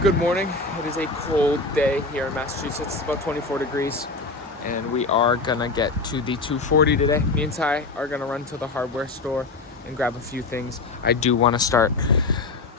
Good morning. It is a cold day here in Massachusetts. It's about 24 degrees, and we are gonna get to the 240 today. Me and Ty are gonna run to the hardware store and grab a few things. I do want to start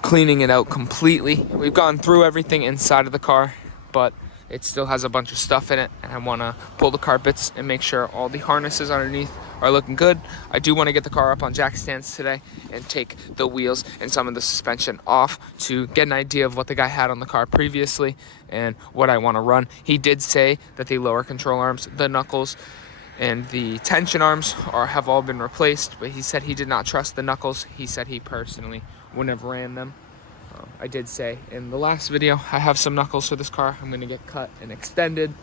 cleaning it out completely. We've gone through everything inside of the car, but it still has a bunch of stuff in it, and I want to pull the carpets and make sure all the harnesses underneath are looking good. I do want to get the car up on jack stands today and take the wheels and some of the suspension off to get an idea of what the guy had on the car previously and what I want to run. He did say that the lower control arms, the knuckles, and the tension arms have all been replaced, but he said he did not trust the knuckles. He said he personally wouldn't have ran them. I did say in the last video I have some knuckles for this car. I'm going to get cut and extended.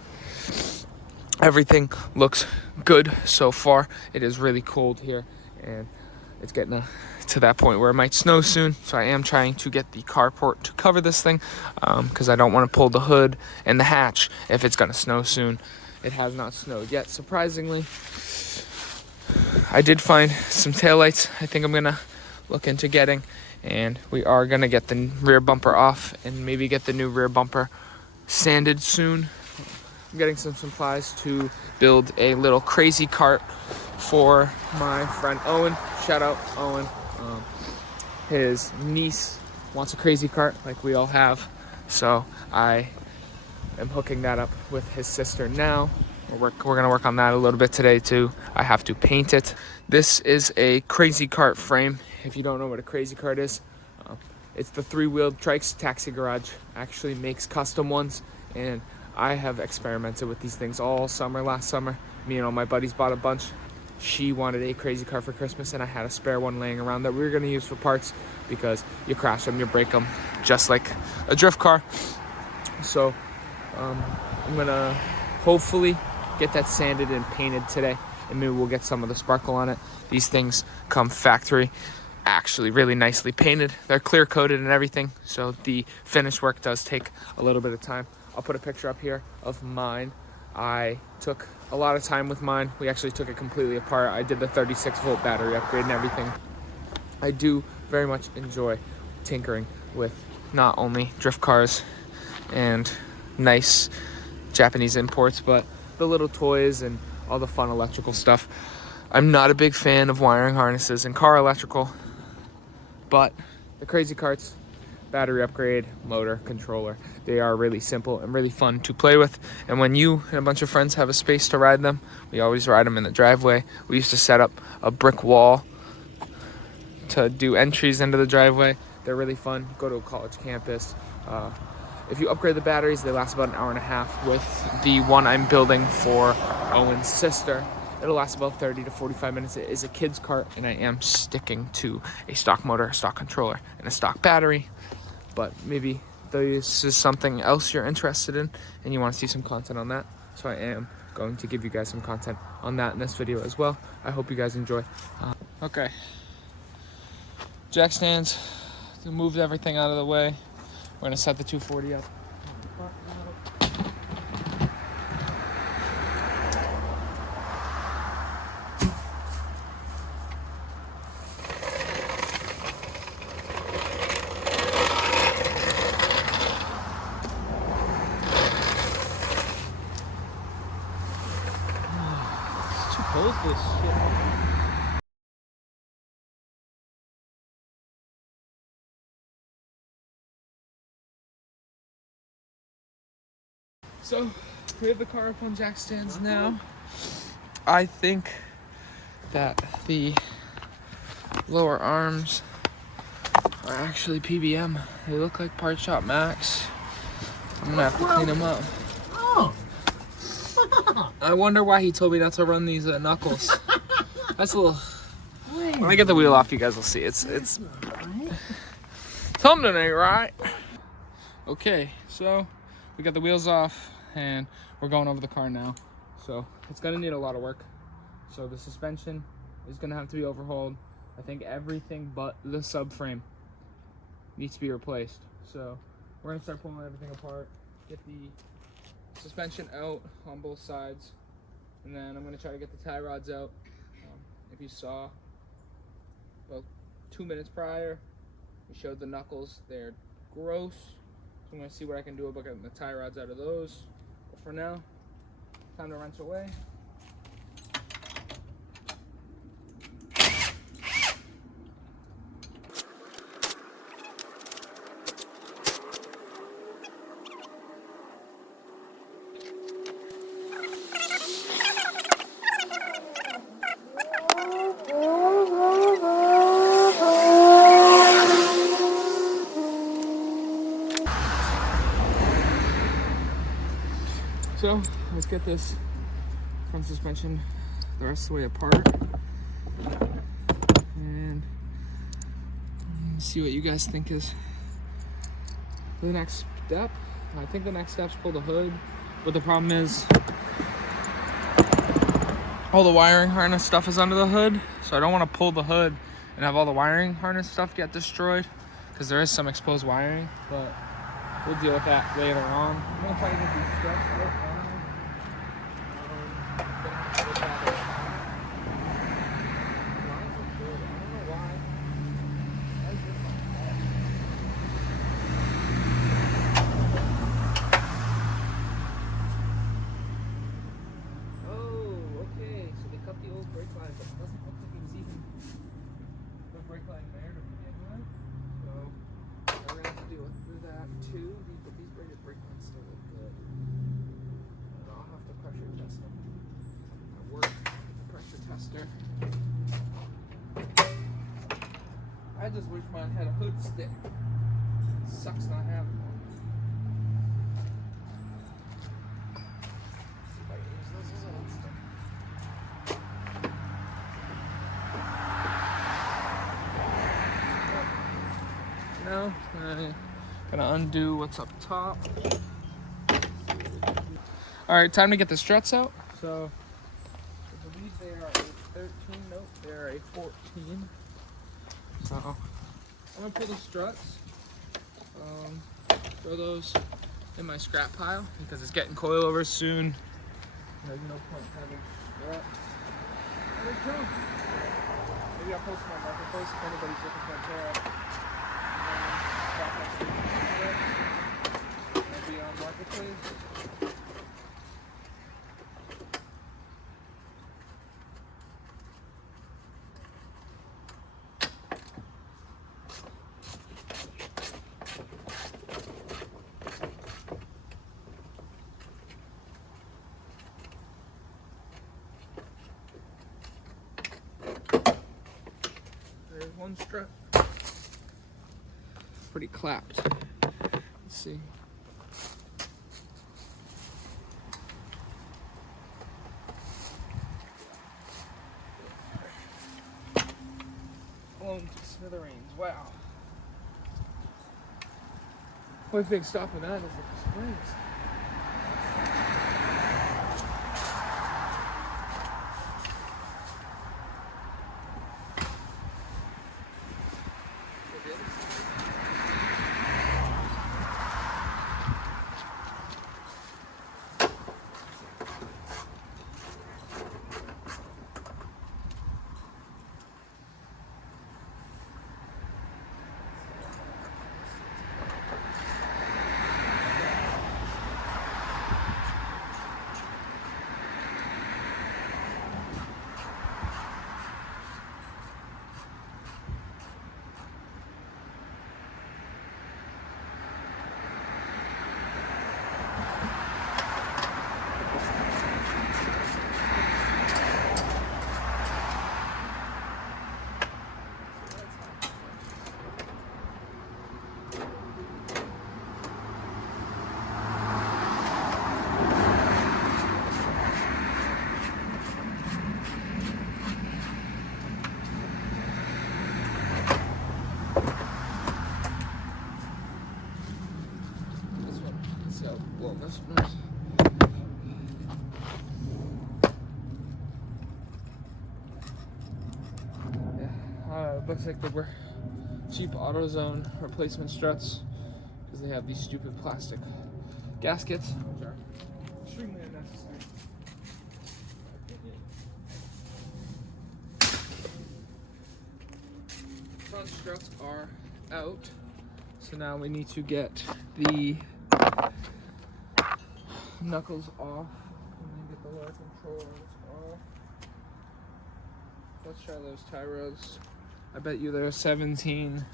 Everything looks good so far. It is really cold here, and it's getting to that point where it might snow soon, so I am trying to get the carport to cover this thing because I don't want to pull the hood and the hatch if it's going to snow soon. It has not snowed yet, surprisingly. I did find some taillights I think I'm going to look into getting, and we are going to get the rear bumper off and maybe get the new rear bumper sanded soon. I'm getting some supplies to build a little crazy cart for my friend Owen. Shout out Owen. His niece wants a crazy cart like we all have, so I am hooking that up with his sister now. We're gonna work on that a little bit today too. I have to paint it. This is a crazy cart frame. If you don't know what a crazy cart is, it's the three-wheeled Trikes. Taxi Garage actually makes custom ones, and I have experimented with these things all summer. Last summer, me and all my buddies bought a bunch. She wanted a crazy car for Christmas, and I had a spare one laying around that we were going to use for parts because you crash them, you break them, just like a drift car. So I'm going to hopefully get that sanded and painted today, and maybe we'll get some of the sparkle on it. These things come factory, actually really nicely painted. They're clear coated and everything, so the finish work does take a little bit of time. I'll put a picture up here of mine. I took a lot of time with mine. We actually took it completely apart. I did the 36-volt battery upgrade and everything. I do very much enjoy tinkering with not only drift cars and nice Japanese imports, but the little toys and all the fun electrical stuff. I'm not a big fan of wiring harnesses and car electrical, but the crazy carts, battery upgrade, motor, controller, they are really simple and really fun to play with. And when you and a bunch of friends have a space to ride them, we always ride them in the driveway. We used to set up a brick wall to do entries into the driveway. They're really fun. Go to a college campus. If you upgrade the batteries, they last about an hour and a half. With the one I'm building for Owen's sister, it'll last about 30 to 45 minutes. It is a kid's cart, and I am sticking to a stock motor, a stock controller, and a stock battery. But maybe this is something else you're interested in, and you want to see some content on that. So I am going to give you guys some content on that in this video as well. I hope you guys enjoy. Okay. Jack stands. Moved everything out of the way. We're gonna set the 240 up. It's too cold for this shit. So, we have the car up on jack stands now. I think that the lower arms are actually PBM. They look like Part Shop Max. I'm gonna have to clean them up. Oh. I wonder why he told me not to run these knuckles. That's a little... When I get the wheel off, you guys will see. It's something ain't right. Okay, so we got the wheels off, and we're going over the car now. So it's gonna need a lot of work. So the suspension is gonna have to be overhauled. I think everything but the subframe needs to be replaced. So we're gonna start pulling everything apart, get the suspension out on both sides, and then I'm gonna try to get the tie rods out. If you saw about 2 minutes prior, we showed the knuckles. They're gross. I'm gonna see what I can do about getting the tie rods out of those. But for now, time to wrench away. So let's get this front suspension the rest of the way apart and see what you guys think is the next step. I think the next step's pull the hood, but the problem is all the wiring harness stuff is under the hood, so I don't want to pull the hood and have all the wiring harness stuff get destroyed because there is some exposed wiring, but we'll deal with that later on. I'm gonna try to get these struts out now. I just wish mine had a hood stick. Sucks not having one. See if I can use those as a hood stick. Now, I'm gonna undo what's up top. Alright, time to get the struts out. So, I believe they are a 13, nope, they're a 14. So, I'm gonna pull the struts, throw those in my scrap pile because it's getting coilovers soon. There's no point having struts. There we go. Maybe I'll post my marketplace if anybody's looking for a pair. Maybe on marketplace. One strut. Pretty clapped. Let's see. Blown to smithereens. Wow. Only big stopping that is the springs. Looks like they were cheap AutoZone replacement struts because they have these stupid plastic gaskets, which are extremely unnecessary. Front struts are out, so So now we need to get the knuckles off and then get the lower controllers off. Let's try those tie rods. I bet you they're 17,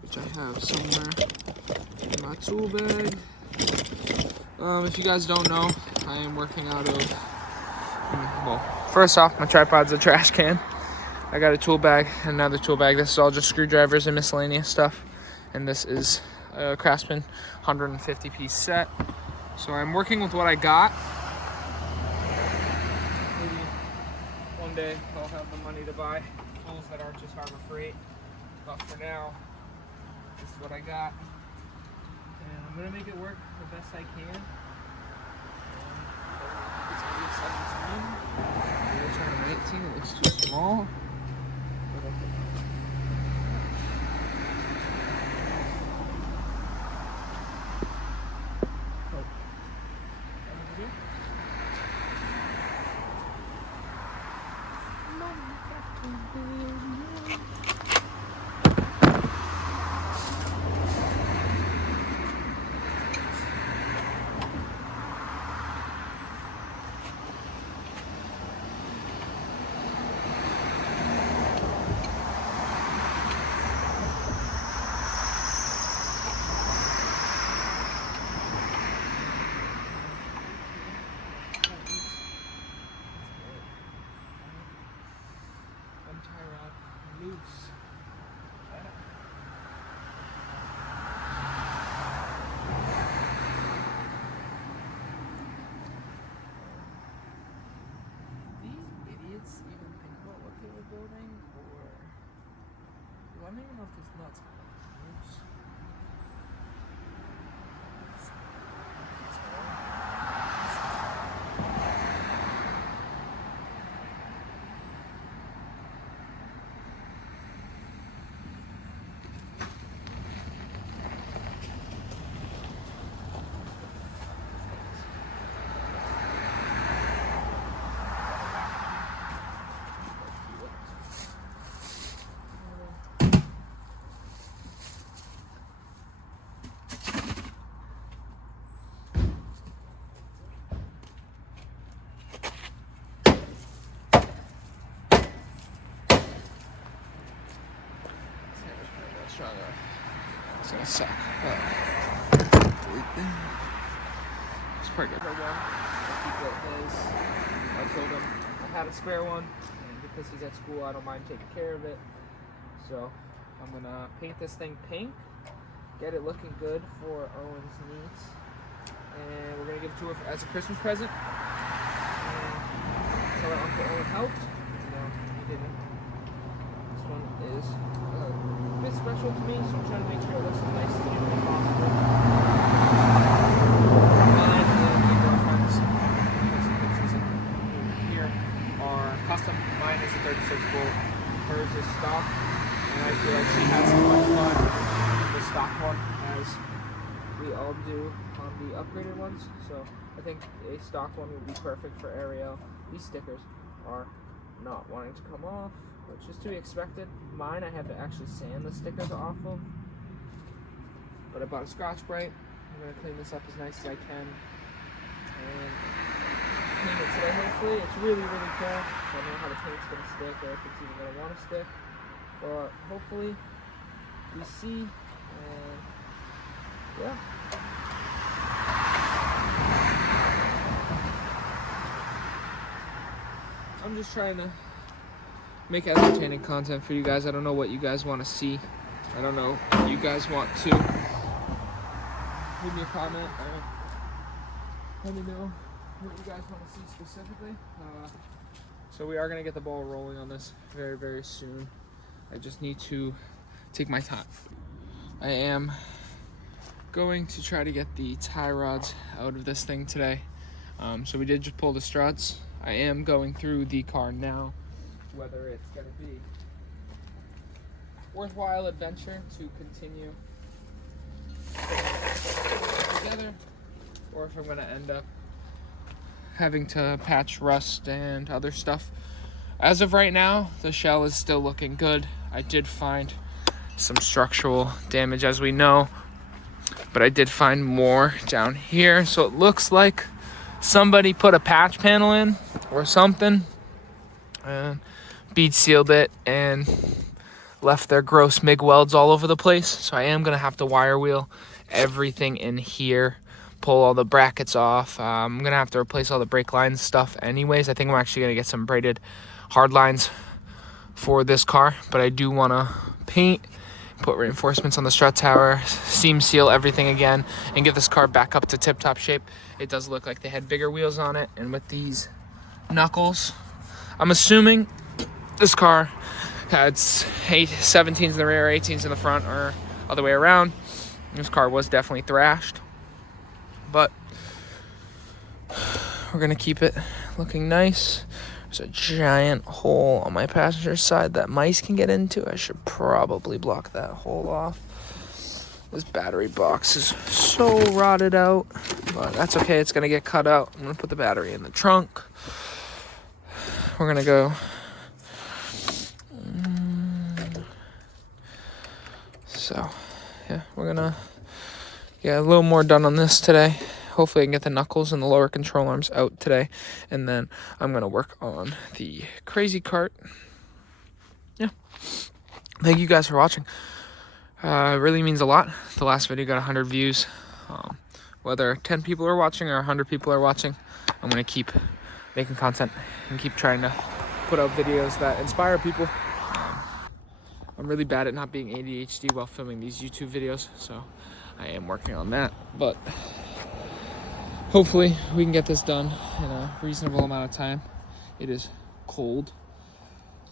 which I have somewhere in my tool bag. If you guys don't know, I am working out of, well, first off, my tripod's a trash can. I got a tool bag, another tool bag. This is all just screwdrivers and miscellaneous stuff. And this is a Craftsman 150-piece set. So I'm working with what I got. Maybe one day I'll have the money to buy tools that aren't just Harbor Freight. But for now, this is what I got. And I'm gonna make it work the best I can. It's gonna be 17. I'm gonna turn 18, it looks too small. Loose. These idiots even think about what they were building, or I don't even know if this nut's loose. Stronger. It's gonna suck. It's pretty good. I told him I had a spare one, and because he's at school, I don't mind taking care of it. So I'm gonna paint this thing pink, get it looking good for Owen's niece, and we're gonna give it to her as a Christmas present. And tell her Uncle Owen helped. No, he didn't. This one is a bit special to me, so I'm trying to make sure it looks as nice as humanly possible. Mine and my girlfriend's, put some pictures in here, are custom. Mine is a 36 volt, hers is stock, and I feel like she has as much fun with the stock one as we all do on the upgraded ones. So I think a stock one would be perfect for Ariel. These stickers are not wanting to come off, which is to be expected. Mine I had to actually sand the stickers off of, but I bought a Scotch-Brite. I'm going to clean this up as nice as I can and paint it today hopefully. It's really, really cool. I don't know how the paint's going to stick or if it's even going to want to stick, but hopefully we see, and yeah. I'm just trying to make entertaining content for you guys. I don't know what you guys want to see. I don't know if you guys want to leave me a comment. Let me know what you guys want to see specifically. So we are going to get the ball rolling on this very, very soon. I just need to take my time. I am going to try to get the tie rods out of this thing today. So we did just pull the struts. I am going through the car now, whether it's going to be worthwhile adventure to continue together, or if I'm going to end up having to patch rust and other stuff. As of right now, the shell is still looking good. I did find some structural damage, as we know. But I did find more down here. So it looks like somebody put a patch panel in or something. And bead sealed it and left their gross MIG welds all over the place. So I am going to have to wire wheel everything in here, pull all the brackets off. I'm going to have to replace all the brake lines stuff anyways. I think I'm actually going to get some braided hard lines for this car, but I do want to paint, put reinforcements on the strut tower, seam seal everything again, and get this car back up to tip-top shape. It does look like they had bigger wheels on it, and with these knuckles, I'm assuming this car had 17s in the rear, 18s in the front, or other way around. This car was definitely thrashed, but we're gonna keep it looking nice. There's a giant hole on my passenger side that mice can get into. I should probably block that hole off. This battery box is so rotted out, but that's okay. It's gonna get cut out. I'm gonna put the battery in the trunk. We're gonna go. So, yeah, we're gonna get a little more done on this today. Hopefully I can get the knuckles and the lower control arms out today. And then I'm going to work on the crazy cart. Yeah. Thank you guys for watching. It really means a lot. The last video got 100 views. Whether 10 people are watching or 100 people are watching, I'm going to keep making content and keep trying to put out videos that inspire people. I'm really bad at not being ADHD while filming these YouTube videos, so I am working on that. But hopefully we can get this done in a reasonable amount of time. It is cold,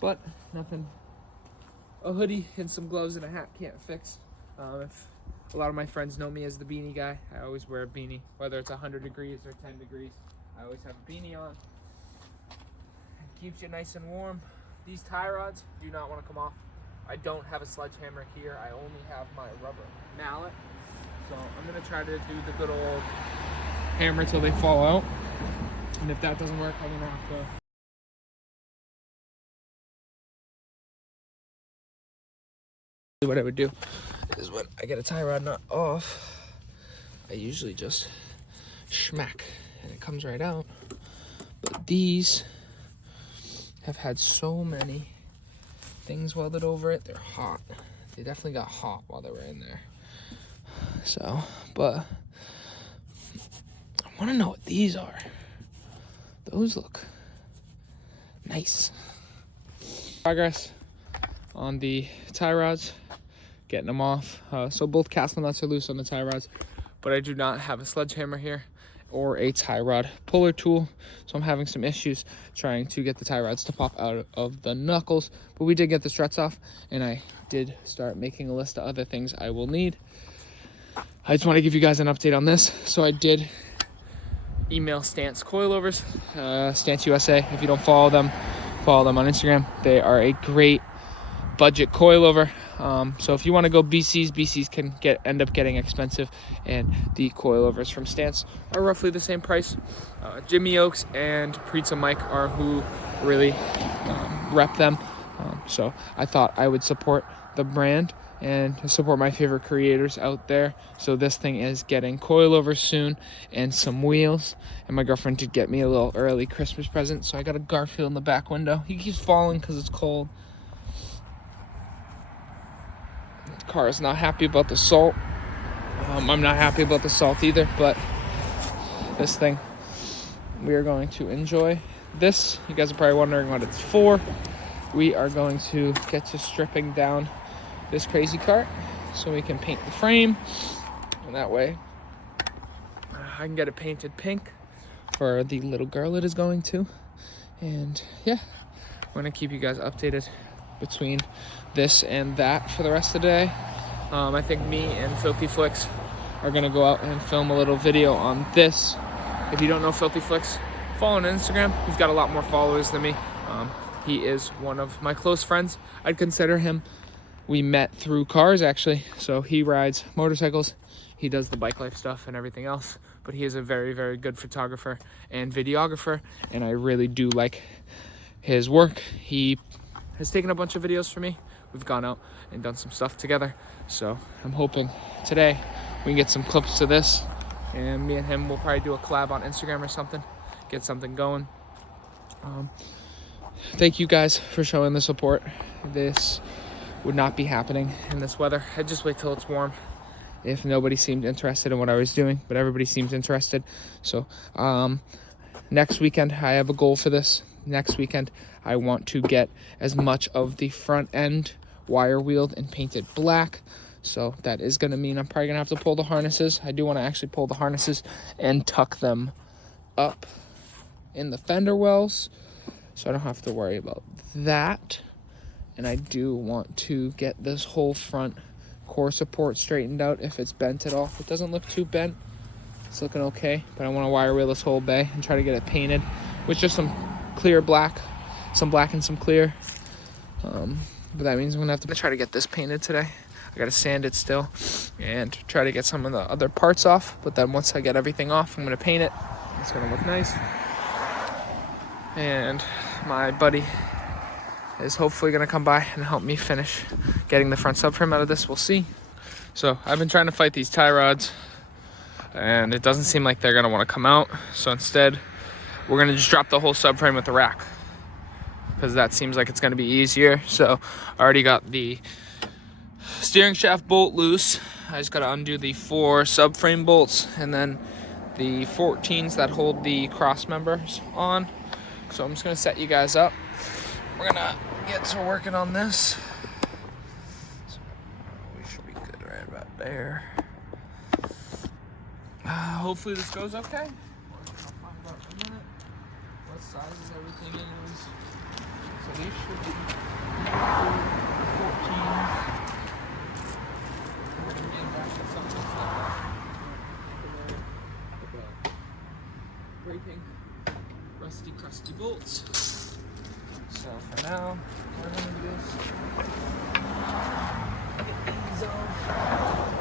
but nothing a hoodie and some gloves and a hat can't fix. If a lot of my friends know me as the beanie guy, I always wear a beanie, whether it's 100 degrees or 10 degrees. I always have a beanie on. It keeps you nice and warm. These tie rods do not want to come off. I don't have a sledgehammer here. I only have my rubber mallet. So I'm gonna try to do the good old hammer till they fall out. And if that doesn't work, I'm gonna have to. What I would do is when I get a tie rod nut off, I usually just smack and it comes right out. But these have had so many things welded over it. They're hot. They definitely got hot while they were in there. So, but I want to know what these are. Those look nice. Progress on the tie rods, getting them off. So both castle nuts are loose on the tie rods, but I do not have a sledgehammer here or a tie rod puller tool, so I'm having some issues trying to get the tie rods to pop out of the knuckles. But we did get the struts off, and I did start making a list of other things I will need. I just want to give you guys an update on this. So I did email Stance Coilovers, Stance USA. If you don't follow them on Instagram. They are a great budget coilover. So if you want to go BCs can end up getting expensive, and the coilovers from Stance are roughly the same price. Jimmy Oaks and Pizza Mike are who really rep them. So I thought I would support the brand and support my favorite creators out there. So this thing is getting coilovers soon and some wheels. And my girlfriend did get me a little early Christmas present, so I got a Garfield in the back window. He keeps falling because it's cold. The car is not happy about the salt. I'm not happy about the salt either, but this thing, we are going to enjoy this. You guys are probably wondering what it's for. We are going to get to stripping down this crazy cart so we can paint the frame, and that way I can get it painted pink for the little girl it is going to. And yeah, I'm gonna keep you guys updated between this and that for the rest of the day. I think me and Filthy Flicks are gonna go out and film a little video on this. If you don't know Filthy Flicks, follow him on Instagram. He's got a lot more followers than me. He is one of my close friends. I'd consider him. We met through cars, actually. So he rides motorcycles. He does the bike life stuff and everything else. But he is a very, very good photographer and videographer. And I really do like his work. He has taken a bunch of videos for me we've gone out and done some stuff together. So I'm hoping today we can get some clips to this, and me and him will probably do a collab on Instagram or something, get something going. Thank you guys for showing the support. This would not be happening in this weather. I'd just wait till it's warm if nobody seemed interested in what I was doing, but everybody seems interested. So next weekend I have a goal for this. Next weekend I want to get as much of the front end wire wheeled and painted black. So that is going to mean I'm probably going to have to pull the harnesses. I do want to actually pull the harnesses and tuck them up in the fender wells, so I don't have to worry about that. And I do want to get this whole front core support straightened out if it's bent at all. It doesn't look too bent. It's looking okay, but I want to wire wheel this whole bay and try to get it painted with just some clear black, some black and some clear. But that means I'm gonna have to try to get this painted today. I gotta sand it still and try to get some of the other parts off. But then once I get everything off, I'm gonna paint it. It's gonna look nice. And my buddy is hopefully gonna come by and help me finish getting the front subframe out of this. We'll see. So I've been trying to fight these tie rods, and it doesn't seem like they're gonna want to come out. So instead, we're gonna just drop the whole subframe with the rack, because that seems like it's gonna be easier. So I already got the steering shaft bolt loose. I just gotta undo the 4 subframe bolts and then the 14s that hold the cross members on. So I'm just gonna set you guys up. We're gonna get to working on this. So we should be good right about there. Hopefully this goes okay. I'll find out in a minute what sizes everything is. So these should be 14s. We're gonna be investing something about breaking rusty, crusty bolts. So for now, what I'm gonna do is get these off.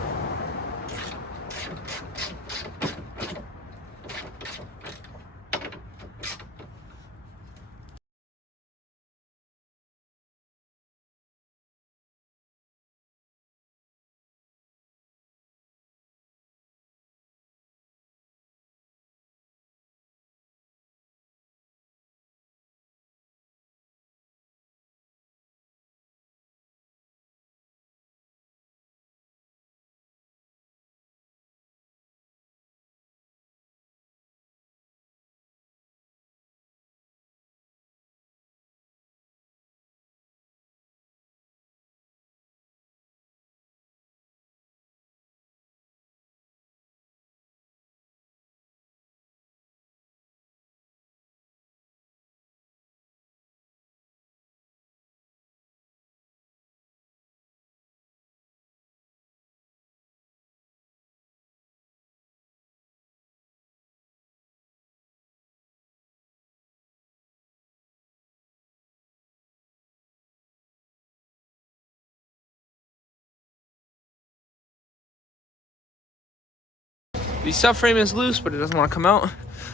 The subframe is loose, but it doesn't want to come out.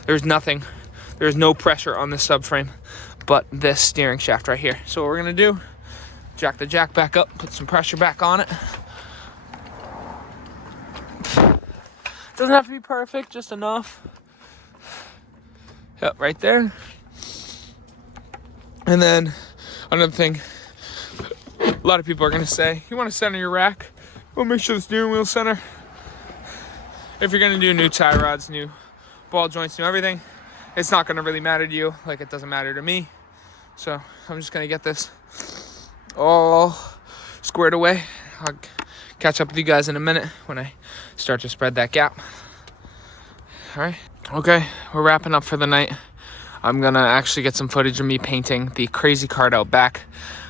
There's no pressure on the subframe but this steering shaft right here. So what we're gonna do, jack the jack back up, put some pressure back on it. Doesn't have to be perfect, just enough. Yep, right there. And then another thing, a lot of people are gonna say, you wanna center your rack? Well, make sure the steering wheel's center. If you're gonna do new tie rods, new ball joints, new everything, it's not gonna really matter to you like it doesn't matter to me. So I'm just gonna get this all squared away. I'll catch up with you guys in a minute when I start to spread that gap. All right, okay, we're wrapping up for the night. I'm gonna actually get some footage of me painting the crazy cart out back.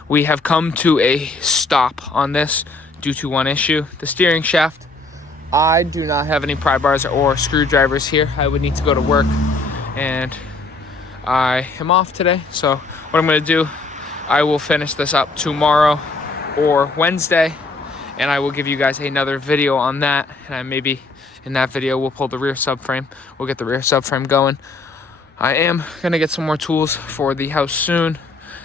We have come to a stop on this due to one issue, the steering shaft. I do not have any pry bars or screwdrivers here. I would need to go to work, and I am off today. So what I'm gonna do, I will finish this up tomorrow or Wednesday, and I will give you guys another video on that. And maybe in that video, we'll pull the rear subframe. We'll get the rear subframe going. I am gonna get some more tools for the house soon.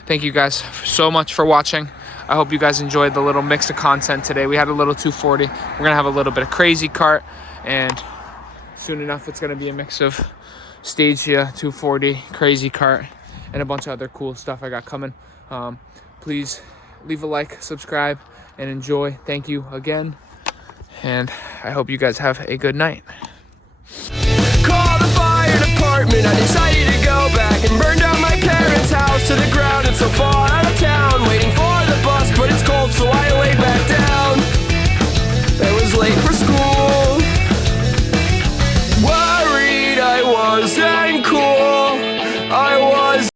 Thank you guys so much for watching. I hope you guys enjoyed the little mix of content today. We had a little 240. We're gonna have a little bit of crazy kart, and soon enough it's gonna be a mix of Stagia 240, crazy kart, and a bunch of other cool stuff I got coming. Please leave a like, subscribe, and enjoy. Thank you again, and I hope you guys have a good night.